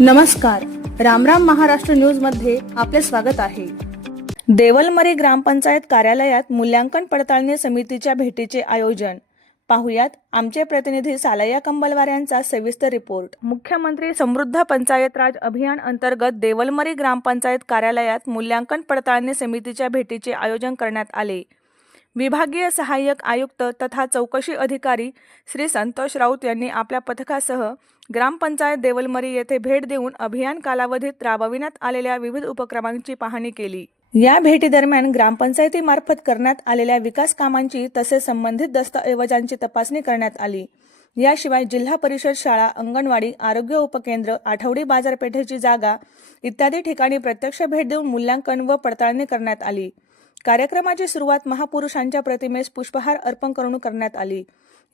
नमस्कार, रामराम महाराष्ट्र न्यूज मध्ये आपले स्वागत आहे। देवलमरी ग्रामपंचायत कार्यालयात मूल्यांकन पडताळणी समितीच्या भेटीचे आयोजन। पाहुयात आमचे प्रतिनिधी सालय्या कंबलवार यांचा सविस्तर रिपोर्ट। मुख्यमंत्री समृद्ध पंचायत राज अभियान अंतर्गत देवलमरी ग्रामपंचायत कार्यालयात मूल्यांकन पडताळणी समितीच्या भेटीचे आयोजन करण्यात आले। विभागीय सहाय्यक आयुक्त तथा चौकशी अधिकारी श्री संतोष राऊत यांनी आपल्या पथकासह ग्रामपंचायत देवलमरी येथे भेट देऊन अभियान कालावधीत राबविण्यात आलेल्या विविध उपक्रमांची पाहणी केली। या भेटीदरम्यान ग्रामपंचायतीमार्फत करण्यात आलेल्या विकास कामांची तसेच संबंधित दस्तऐवजांची तपासणी करण्यात आली। याशिवाय जिल्हा परिषद शाळा, अंगणवाडी, आरोग्य उपकेंद्र, आठवडी बाजारपेठेची जागा इत्यादी ठिकाणी प्रत्यक्ष भेट देऊन मूल्यांकन व पडताळणी करण्यात आली। कार्यक्रमाची सुरुवात महापुरुषांच्या प्रतिमेस पुष्पहार अर्पण करून करण्यात आली।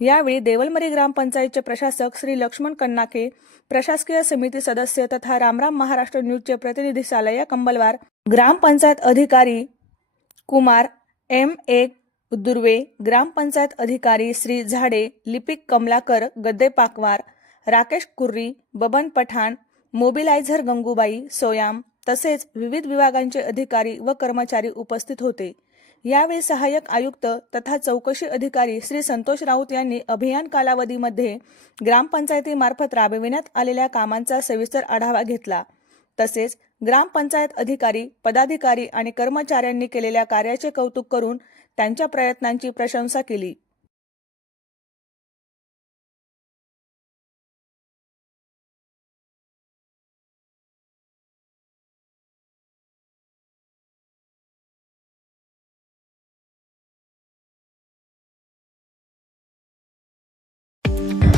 यावेळी देवलमरी ग्रामपंचायतचे प्रशासक श्री लक्ष्मण कन्नाके, प्रशासकीय समिती सदस्य तथा रामराम महाराष्ट्र न्यूजचे प्रतिनिधी सालय्या कंबलवार, ग्रामपंचायत अधिकारी कुमार M.A. दुर्वे, ग्रामपंचायत अधिकारी श्री झाडे, लिपिक कमलाकर, गद्दे पाकवार, राकेश कुर्री, बबन पठाण, मोबिलायझर गंगूबाई, सोयाम तसेच विविध विभागांचे अधिकारी व कर्मचारी उपस्थित होते। यावेळी सहाय्यक आयुक्त तथा चौकशी अधिकारी श्री संतोष राऊत यांनी अभियान कालावधीमध्ये ग्रामपंचायतीमार्फत राबविण्यात आलेल्या कामांचा सविस्तर आढावा घेतला। तसेच ग्रामपंचायत अधिकारी, पदाधिकारी आणि कर्मचाऱ्यांनी केलेल्या कार्याचे कौतुक करून त्यांच्या प्रयत्नांची प्रशंसा केली।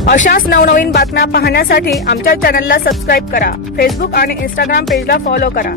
अशाच नवनवीन बातम्या पाहण्यासाठी आमच्या चॅनलला सबस्क्राइब करा। फेसबुक आणि इंस्टाग्राम पेजला फॉलो करा।